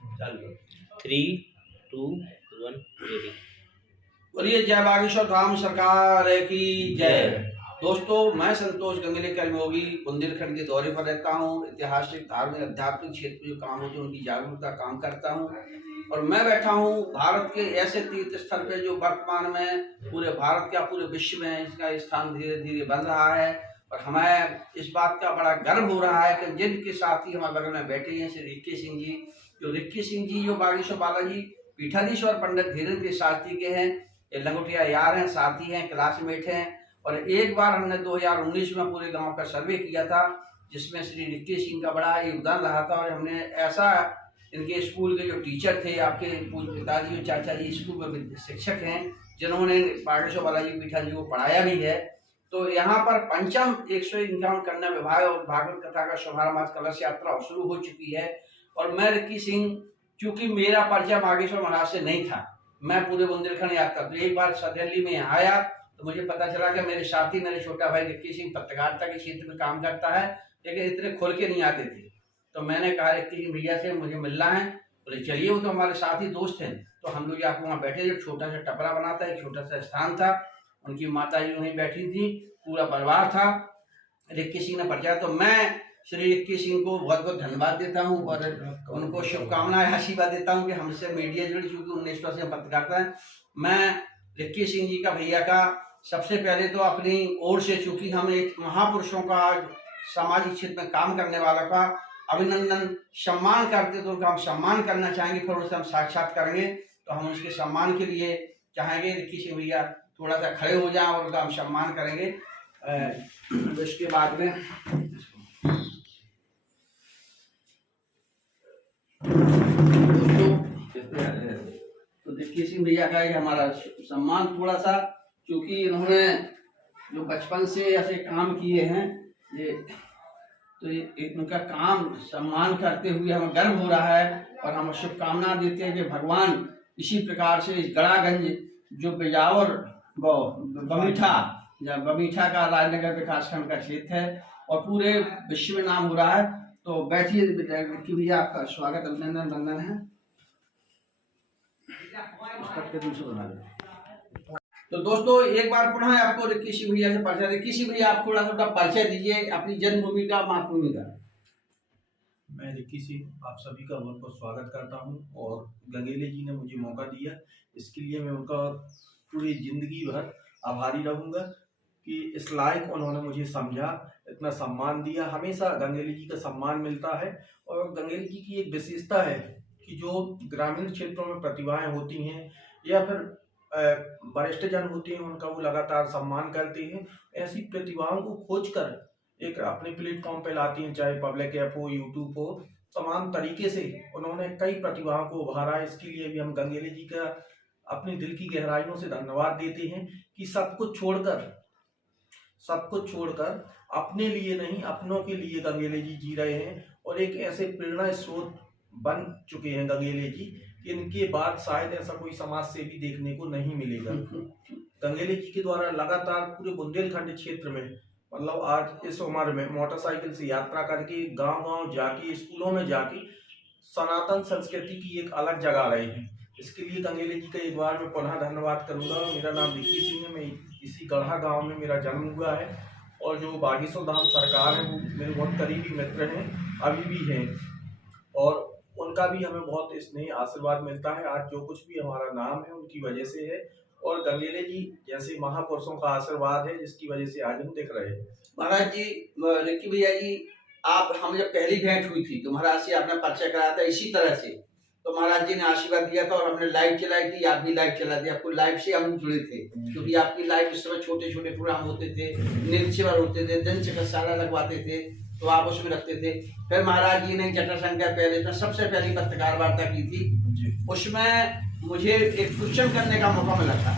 3, 2, 1 ready. बोलिए जय बागेश्वर धाम सरकार की जय। दोस्तों, मैं संतोष गंगले कर्मयोगी बुंदेलखंड के दौरे पर रहता हूँ। ऐतिहासिक, धार्मिक, आध्यात्मिक क्षेत्र में जो काम होते हैं उनकी जागरूकता काम करता हूँ। और मैं बैठा हूँ भारत के ऐसे तीर्थ स्थल पे जो वर्तमान में पूरे भारत का, पूरे विश्व में इसका स्थान धीरे धीरे बन रहा है। और हमें इस बात का बड़ा गर्व हो रहा है कि जिनके साथी हमारे बगल में बैठे हैं श्री रिक्की सिंह जी, जो बागेश्वर बालाजी पीठाधीश्वर पंडित धीरेन्द्र के शास्त्री के हैं। ये लंगोटिया यार हैं, साथी हैं, क्लासमेट हैं। और एक बार हमने 2019 में पूरे गांव का सर्वे किया था, जिसमें श्री रिक्की सिंह का बड़ा योगदान रहा था। और हमने ऐसा, इनके स्कूल के जो टीचर थे, आपके पूज्य पिताजी और चाचा जी स्कूल में शिक्षक हैं, जिन्होंने बागेश्वर बालाजी पीठा जी को पढ़ाया भी है। तो यहाँ पर पंचम 151 कन्या विवाह और भागवत कथा का शुभारंभ आज कलश यात्रा शुरू हो चुकी है। और मैं रिक्की सिंह, चूंकि मेरा परिचय बागेश्वर महाराज से नहीं था, मैं पूरे बुंदेलखंड यात्रा, तो एक बार सडनली में यहाँ आया तो मुझे पता चला कि मेरे साथी, मेरे छोटा भाई रिक्की सिंह पत्रकारिता के क्षेत्र में काम करता है, लेकिन इतने खुल के नहीं आते थे। तो मैंने कहा रिक्की सिंह भैया से मुझे मिलना है। बोले चलिए, वो तो हमारे साथी दोस्त हैं। तो हम लोग जाकर वहाँ बैठे, एक छोटा सा टपरा बना था, एक छोटा सा स्थान था, उनकी माता जी वहीं बैठी थी, पूरा परिवार था। रिक्की सिंह ने परिचय, तो मैं श्री रिक्की सिंह को बहुत बहुत धन्यवाद देता हूँ और उनको शुभकामनाएं, आशीर्वाद देता हूँ कि हमसे मीडिया जुड़ी, चूंकि 19 वर्ष से पत्रकारिता है। मैं रिक्की सिंह जी का, भैया का, सबसे पहले तो अपनी ओर से, चूंकि हम एक महापुरुषों का, सामाजिक क्षेत्र में काम करने वालों का अभिनंदन, सम्मान करते, तो उनका हम सम्मान करना चाहेंगे, फिर उनसे हम साक्षात करेंगे। तो हम उसके सम्मान के लिए चाहेंगे रिक्की सिंह भैया थोड़ा सा खड़े हो जाएं और उनका हम सम्मान करेंगे। इसके बाद में तो रिक्की सिंह भैया का ये हमारा सम्मान थोड़ा सा, क्योंकि इन्होंने जो बचपन से ऐसे काम किए हैं, ये तो इनका काम सम्मान करते हुए हमें गर्व हो रहा है। और हम शुभकामना देते हैं कि भगवान इसी प्रकार से इस गड़ागंज, जो बिजावर बमीठा का राजनगर विकासखंड का क्षेत्र है और पूरे विश्व में नाम हो रहा है। तो बैठिए रिक्की भैया, आपका स्वागत, अभिनंदन, वंदन है। तो दोस्तों, एक बार पुनः आपको रिक्की सिंह भैया से परिचय। रिक्की सिंह भैया, आप थोड़ा सा परिचय दीजिए अपनी जन्मभूमि का, मातृभूमि का। मैं रिक्की सिंह आप सभी का बहुत बहुत स्वागत करता हूं और गंगेले जी ने मुझे मौका दिया, इसके लिए मैं उनका पूरी जिंदगी भर आभारी रहूंगा कि इस लायक उन्होंने मुझे समझा, इतना सम्मान दिया। हमेशा गंगेले जी का सम्मान मिलता है। और गंगेले जी की एक विशेषता है कि जो ग्रामीण क्षेत्रों में प्रतिभाएं होती हैं या फिर वरिष्ठ जन होते हैं, उनका वो लगातार सम्मान करते हैं। ऐसी प्रतिभाओं को खोजकर एक अपने प्लेटफॉर्म पे लाती हैं, चाहे पब्लिक ऐप हो, यूट्यूब हो, तमाम तरीके से उन्होंने कई प्रतिभाओं को उभारा है। इसके लिए भी हम गंगेले जी का अपने दिल की गहराइयों से धन्यवाद देते हैं कि सब कुछ छोड़कर अपने लिए नहीं, अपनों के लिए गंगेले जी जी रहे हैं। और एक ऐसे प्रेरणा स्रोत बन चुके हैं गंगेले जी कि इनके बाद शायद ऐसा कोई समाज सेवी देखने को नहीं मिलेगा। गंगेले जी के द्वारा लगातार पूरे बुंदेलखंड क्षेत्र में, मतलब आज इस उम्र में मोटरसाइकिल से यात्रा करके, गांव-गांव जाके, स्कूलों में जाके सनातन संस्कृति की एक अलग जगह रहे हैं। इसके लिए गंगेले जी का एक बार मैं पुनः धन्यवाद करूंगा। मेरा नाम रिक्की सिंह है, मैं इसी गढ़ा गांव में मेरा जन्म हुआ है। और जो बागेश्वर धाम सरकार है, वो मेरे बहुत करीबी मित्र हैं, अभी भी हैं, और उनका भी हमें बहुत स्नेह आशीर्वाद मिलता है। आज जो कुछ भी हमारा नाम है उनकी वजह से है, और गंगेले जी जैसे महापुरुषों का आशीर्वाद है, जिसकी वजह से आज हम दिख रहे हैं। महाराज जी, रिक्की भैया जी, हम जब पहली भेंट हुई थी तो महाराज से आपने परिचय कराया था इसी तरह से, तो महाराज जी ने आशीर्वाद दिया था और हमने लाइव चलाई थी, आप भी लाइव चला दी। आपको लाइव से हम जुड़े थे, क्योंकि आपकी लाइव उस समय छोटे छोटे प्रोग्राम होते थे, नृत्य होते थे, जन चिकित्सालय लगवाते थे, तो आप उसमें रखते थे। फिर महाराज जी ने जटा संख्या पहले तो सबसे पहली पत्रकार वार्ता की थी, उसमें मुझे एक क्वेश्चन करने का मौका मिला था,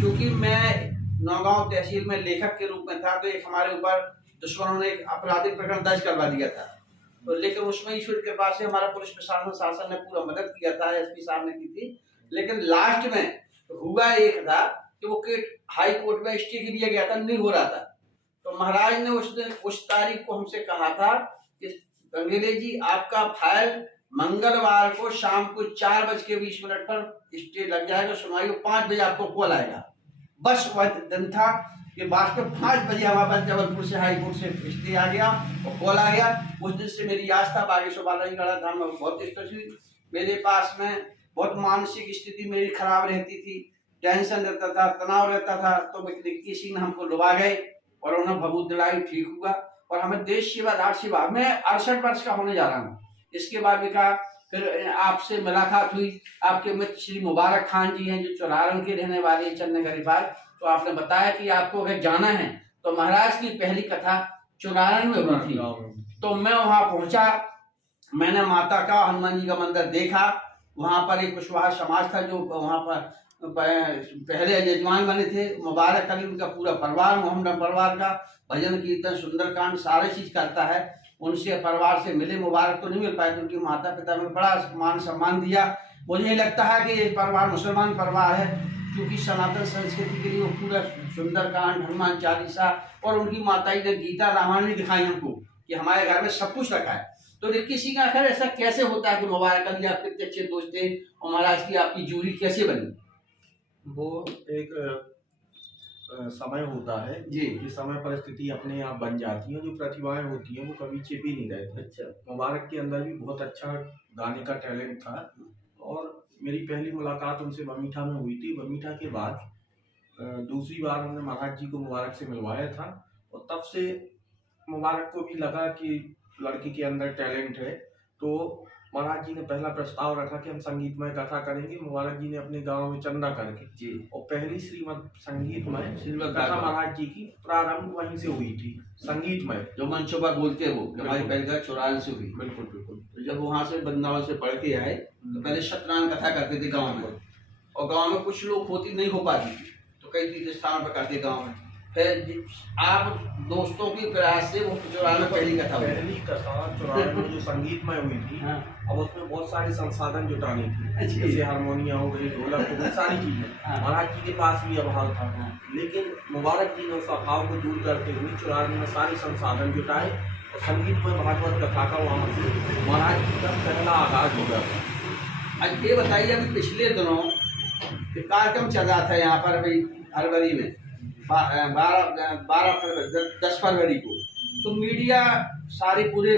क्योंकि मैं नौगांव तहसील में लेखक के रूप में था। तो एक हमारे ऊपर दुश्मनों ने एक आपराधिक प्रकरण दर्ज करवा दिया था, तो लेकिन उसमें ईश्वर के कृपा से हमारा पुलिस प्रशासन शासन ने पूरा मदद किया था, एसपी साहब ने की थी। लेकिन लास्ट में हुआ एक था कि वो हाई कोर्ट में स्टे के दिया गया था, नहीं हो रहा था। तो महाराज ने उस तारीख को हमसे कहा था कि गंगेले जी, आपका फाइल मंगलवार को शाम को 4:20 पर स्टे लग जाएगा, सुनवाई 5 बजे आपको कॉल आएगा। बस वह दिन था कि बाद में 5 बजे हमारे पास जबलपुर से हाई कोर्ट से स्टे आ गया और कॉल आ गया। उस दिन से मेरी आस्था बागेश्वर बालाजी गढ़ा धाम में बहुत स्पष्ट हुई। मेरे पास में बहुत मानसिक स्थिति मेरी खराब रहती थी, टेंशन रहता था, तनाव रहता था, तो किसी ने हमको लुभा गए और उन्हें भभूत दिलाई, ठीक हुआ। और हमें देश सेवा दास सेवा, मैं 68 वर्ष का होने जा रहा हूँ। इसके बाद भी कहा, फिर आपसे मुलाकात हुई। आपके मित्र श्री मुबारक खान जी हैं जो चौरारण के रहने वाले चंदनगढ़ बार, तो आपने बताया कि आपको अगर जाना है तो महाराज की पहली कथा चौरारण में हुई थी। तो मैं वहां पहुंचा, मैंने माता का हनुमान जी का मंदिर देखा। वहां पर एक कुशवाहा समाज था जो वहां पर पहले यजमान बने थे, मुबारक अली, उनका पूरा परिवार, मोहम्मद परिवार का भजन कीर्तन सुंदरकांड सारे चीज करता है। उनसे परिवार से मिले, मुबारक तो नहीं मिल पाए, उनके माता पिता में बड़ा मान सम्मान दिया। मुझे लगता है कि ये परिवार मुसलमान परिवार है, क्योंकि सनातन संस्कृति के लिए वो पूरा सुंदरकांड, हनुमान चालीसा और उनकी माता जी ने गीता रामायण भी दिखाई हमको कि हमारे घर में सब कुछ रखा है। तो किसी का आखिर ऐसा कैसे होता है कि मुबारक अली आपके इतने अच्छे दोस्त थे और महाराज की आपकी जोड़ी कैसे बनी? वो एक समय होता है जी, कि समय परिस्थिति अपने आप बन जाती है, जो प्रतिभाएं होती हैं वो कभी छिपी नहीं रहती। अच्छा। मुबारक के अंदर भी बहुत अच्छा गाने का टैलेंट था और मेरी पहली मुलाकात उनसे बमीठा में हुई थी। बमीठा के बाद दूसरी बार हमने महाराज जी को मुबारक से मिलवाया था और तब से मुबारक को भी लगा कि लड़की के अंदर टैलेंट है। तो महाराज जी ने पहला प्रस्ताव रखा कि हम संगीतमय कथा करेंगे। मुबारक जी ने अपने गांव में चंदा करके जी, और पहली श्रीमद संगीतमय श्रीमद् कथा महाराज जी की प्रारंभ वहीं से हुई थी, संगीतमय। जो मंचों पर बोलते हैं वो हमारी पहली कथा चौरान से हुई। बिल्कुल बिल्कुल। तो जब वहां से वृंदावन से पढ़ के आए तो पहले सत्यनारायण कथा करते थे गांव में, और गांव में कुछ लोग होती नहीं हो पाती थी, तो कई तीर्थ स्थान पर करते गांव में। फिर आप दोस्तों की प्रयास से वो चौरान में पहली कथा हुई। पहली कथा चौरान में जो संगीतमय हुई थी, हाँ। अब उसमें बहुत सारे संसाधन जुटाने थी, अच्छा। जैसे हारमोनिया हो गई, ढोलक हो गई, सारी चीजें। हाँ। महाराज जी के पास भी अभाव था, हाँ। लेकिन मुबारक जी ने उस अभाव को दूर करते हुए चौरान में सारे संसाधन जुटाए और संगीतमय भागवत कथा का वहाँ से महाराज जी का पहला आगाज हो गया। आज ये बताइए, अभी पिछले दिनों कार्यक्रम चल रहा था यहाँ पर अभी फरवरी में 10 फरवरी को, तो मीडिया सारी पूरे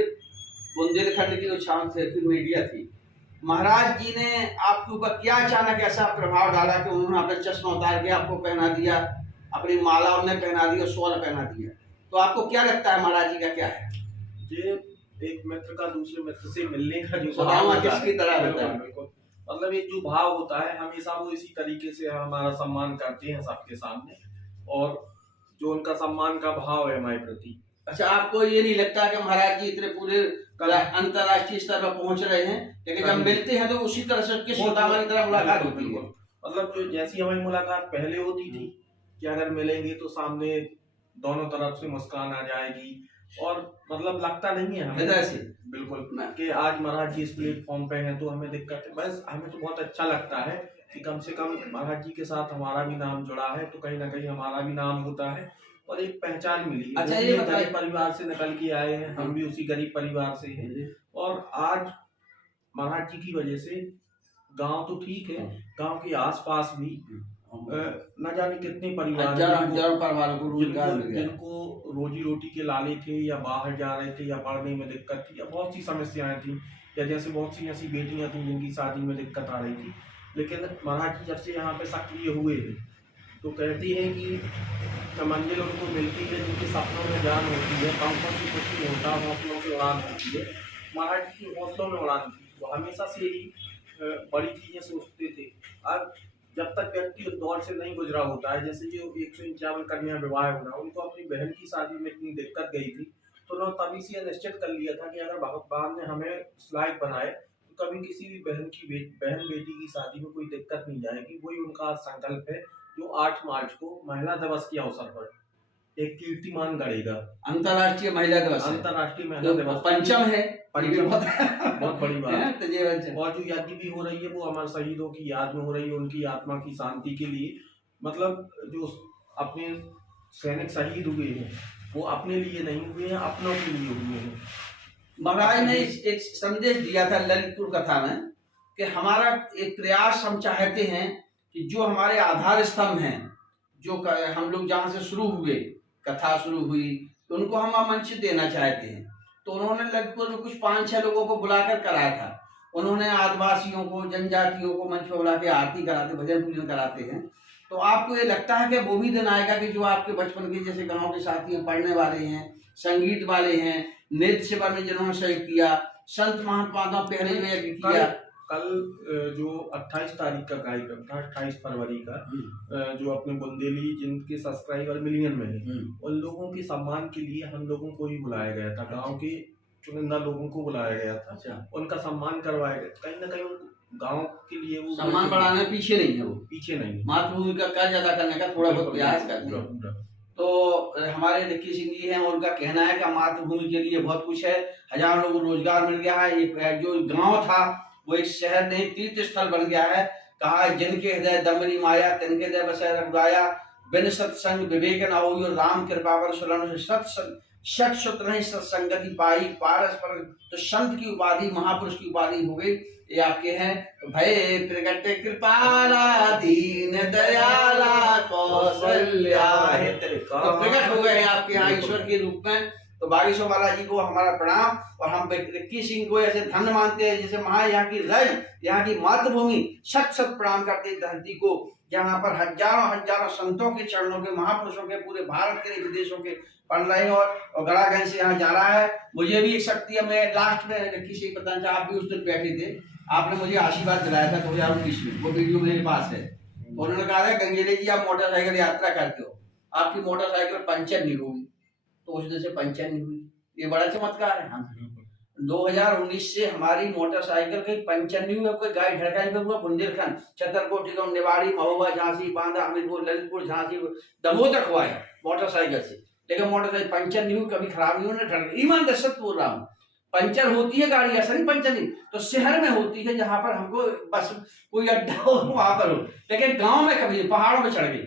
बुंदेलखंड की जो सांस्कृतिक मीडिया थी, महाराज जी ने आपके ऊपर क्या अचानक ऐसा प्रभाव डाला कि उन्होंने अपना चश्मा उतार के आपको पहना दिया, अपनी माला उन्हें पहना दी और शॉल पहना दिया। तो आपको क्या लगता है महाराज जी का क्या है? ये एक मित्र का दूसरे मित्र से मिलने का जो स्वभाव होता है, किसकी तरह होता है? बिल्कुल, मतलब एक जो भाव होता है हमेशा वो इसी तरीके से हमारा सम्मान करते हैं सबके सामने, और जो उनका सम्मान का भाव है हमारे प्रति। अच्छा, आपको ये नहीं लगता कि महाराज जी इतने पूरे अंतरराष्ट्रीय स्तर पर पहुंच रहे हैं, लेकिन जब मिलते हैं तो उसी तरह से की तरह मुलाकात होती है? मतलब जो जैसी हमारी मुलाकात पहले होती थी कि अगर मिलेंगे तो सामने दोनों तरफ से मुस्कान आ जाएगी, और मतलब लगता नहीं है हमें ऐसे बिल्कुल कि आज महाराज जी इस प्लेटफॉर्म पे हैं तो हमें दिक्कत है। बस हमें तो बहुत अच्छा लगता है कि कम से कम महाराज जी के साथ हमारा भी नाम जुड़ा है, तो कहीं ना कहीं हमारा भी नाम होता है और एक पहचान मिली। अच्छा, ये गरीब परिवार से निकल के आए हैं, हम भी उसी गरीब परिवार से हैं, और आज महाराज जी की वजह से गांव तो ठीक है, गांव के आसपास भी न जाने कितने परिवार परिवारों को रोजगार मिल गया, जिनको रोजी रोटी के लाले थे या बाहर जा रहे थे या पढ़ने में दिक्कत थी या बहुत सी समस्याएं थी, या जैसे बहुत सी ऐसी बेटियां थी जिनकी शादी में दिक्कत आ रही थी। लेकिन महाराज जी जब से यहाँ पे सक्रिय हुए हैं तो कहती है कि मंजिल उनको मिलती है जिनके सपनों में जान होती है, पंखों की कुछ नहीं होता, हौसलों की उड़ान होती है। महाराज जी की हौसलों में उड़ान थी, वो हमेशा से ही बड़ी चीजें सोचते थे। अब जब तक व्यक्ति उस दौर से नहीं गुजरा होता है, जैसे जो 151 कन्या विवाह होना, उनको अपनी बहन की शादी में इतनी दिक्कत गई थी, तो उन्होंने तभी से निश्चित कर लिया था कि अगर भगवान ने हमें लायक बनाए तो कभी किसी भी बहन बेटी की शादी में कोई दिक्कत नहीं जाएगी। वही उनका संकल्प है जो 8 मार्च को महिला दिवस के अवसर पर एक कीर्तिमान गढ़ेगा। अंतर्राष्ट्रीय महिला दिवस, अंतर्राष्ट्रीय महिला दिवस पंचम है, बहुत बड़ी बात है। तो और जो यज्ञ भी हो रही है वो हमारे शहीदों की याद में हो रही है, उनकी आत्मा की शांति के लिए। मतलब जो अपने सैनिक शहीद हुए हैं वो अपने लिए नहीं हुए हैं, अपनों के लिए हुए हैं। महाराज ने एक संदेश दिया था ललितपुर कथा में कि हमारा एक प्रयास हम चाहते हैं कि जो हमारे आधार स्तंभ हैं, जो हम लोग जहाँ से शुरू हुए, कथा शुरू हुई, तो उनको हम मंच देना चाहते हैं। तो उन्होंने ललितपुर में कुछ 5-6 लोगों को बुलाकर कराया था। उन्होंने आदिवासियों को, जनजातियों को मंच पर बुला के आरती कराते, भजन पूजन कराते हैं। तो आपको ये लगता है कि वो भी दिन आएगा कि जो आपके बचपन के जैसे गांव के साथी हैं, पढ़ने वाले हैं, संगीत वाले हैं, नृत्य सेवा में जिन्होंने सहयोग किया, संत महात्मा पहले में किया। कल जो 28 तारीख का कार्यक्रम था, 28 फरवरी का, जो अपने बुंदेली जिनके सब्सक्राइबर मिलियन में है, उन लोगों के सम्मान के लिए हम लोगों को ही बुलाया गया था। गांव के चुनिंदा लोगों को बुलाया गया था। अच्छा। उनका सम्मान करवाया गया। कहीं ना कहीं गांव के लिए वो सम्मान बढ़ाने पीछे नहीं है, वो पीछे नहीं, मातृभूमि का कर्ज अदा करने का थोड़ा बहुत प्रयास करते हैं। तो हमारे रिक्की सिंह जी हैं, उनका कहना है कि मातृभूमि के लिए बहुत कुछ है, हजारों लोगों को रोजगार मिल गया है। ये जो गांव था वो एक शहर नहीं, तीर्थ स्थल बन गया है। कहा जिनके हृदय दमरी माया, तिनके हृदय बसै रघुराया, बिन सत्संग विवेक न होई, और राम कृपा पर सुरन सत्संग सत सुत नहीं सत्संगति पाई, पारस पर तो संत की उपाधि, महापुरुष की उपाधि हो गई। ये आपके हैं। भय प्रगट कृपाला दीन दयाला कौशल्या तो प्रकट हो गए हैं आपके यहाँ ईश्वर के रूप में। तो बागेश्वर बालाजी को हमारा प्रणाम। और हम रिक्की सिंह को ऐसे धन्य मानते हैं जैसे महा यहाँ की रज, यहाँ की मातृभूमि शत शत प्रणाम करते हैं धरती को, यहाँ पर हजारों हजारों संतों के चरणों के, महापुरुषों के, पूरे भारत के विदेशों के पढ़ रहे हैं। और गड़ागंज से यहाँ जा रहा है। मुझे भी एक शक्ति है, मैं लास्ट में रिक्की सिंह पता नहीं, आप भी उस दिन बैठे थे, आपने मुझे आशीर्वाद दिलाया था 2019 में, वो वीडियो मेरे पास है। उन्होंने कहा था गंगेले जी आप मोटरसाइकिल यात्रा करते हो, आपकी मोटरसाइकिल पंचर नहीं होगी। तो उस दिन से पंचर नहीं हुई। ये बड़ा चमत्कार है। हम 2019 से हमारी मोटरसाइकिल कहीं पंचर नहीं हुआ, कोई गाड़ी ढड़काई पे हुआ, बुंदेलखंड, छतरकोट, निवाड़ी, महोबा, झांसी, बांदा, हमीरपुर, ललितपुर, झांसी, दमोह तक हुआ है मोटरसाइकिल से, लेकिन मोटरसाइकिल पंचर नहीं हुई, कभी खराब नहीं हुई, ढड़ ईमान दशत बोल रहा हूँ। पंचर होती है गाड़ी, ऐसा नहीं पंचर नहीं, तो शहर में होती है जहां पर हमको बस कोई अड्डा हो वहां पर हो, लेकिन गांव में कभी, पहाड़ों में चढ़ गई।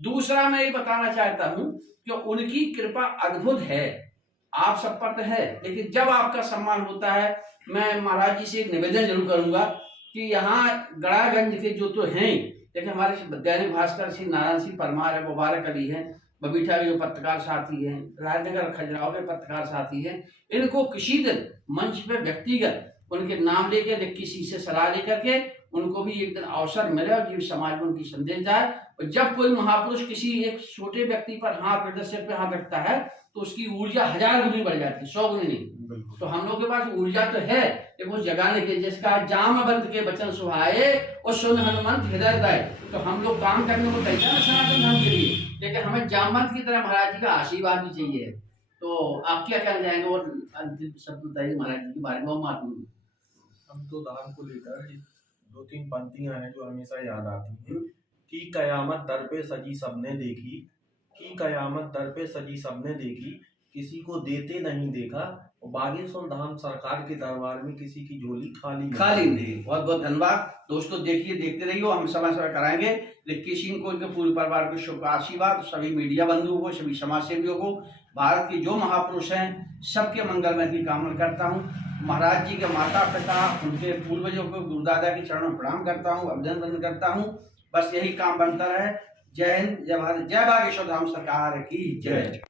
दूसरा मैं ये बताना चाहता हूं कि उनकी कृपा अद्भुत है, आप सब पर तो है, लेकिन जब आपका सम्मान होता है, मैं महाराज जी से एक निवेदन जरूर करूंगा कि यहाँ गड़ागंज के जो तो हैं, लेकिन हमारे दैनिक भास्कर सिंह, नारायण सिंह परमार है, मुबारक अली है, बबीठा के जो पत्रकार साथी हैं, राजनगर खजुराहो के पत्रकार साथी हैं, इनको किसी दिन मंच पे व्यक्तिगत उनके नाम लेके रिक्की सिंह से सलाह लेकर के उनको भी एक दिन अवसर मिले और जीव समाज में उनकी संदेश जाए। और जब कोई महापुरुष किसी एक छोटे व्यक्ति पर हाथ, सिर पे हाथ रखता है तो उसकी ऊर्जा 1000 गुनी बढ़ जाती है, 100 गुनी नहीं। तो हम लोग के पास ऊर्जा तो है, लेकिन वो जगाने के, जिसका जामवंत के वचन सुहाए और सुन हनुमंत हृदय दाए। तो हम लोग काम करने को तैयार है सनातन धर्म के लिए, लेकिन हमें जामवंत की तरह महाराज जी का आशीर्वाद भी चाहिए। तो आप क्या कहना चाहेंगे और अंतिम शब्द बताइए महाराज जी के बारे में। हम तो दान को लेकर 2-3 पंक्तियां हैं जो हमेशा याद आती हैं कि कयामत दर पे सजी सबने देखी, कि कयामत दर पे सजी सबने देखी, किसी को देते नहीं देखा, और बागेश्वर धाम सरकार के दरबार में किसी की झोली खाली नहीं। बहुत बहुत धन्यवाद दोस्तों, देखते रहिए, हम समय समय कराएंगे। रिक्की सिंह को, इनके पूरे परिवार को शुभ आशीर्वाद, सभी मीडिया बंधुओं को, सभी समाज सेवियों को, भारत के जो महापुरुष हैं सबके मंगलमय की कामना करता हूँ। महाराज जी के माता पिता, उनके पूर्वजों को, गुरुदादा के चरणों में प्रणाम करता हूँ, अभिनंदन करता हूँ। बस यही काम बनता रहे। जय हिंद, जय भारत, जय बागेश्वर धाम सरकार की जय।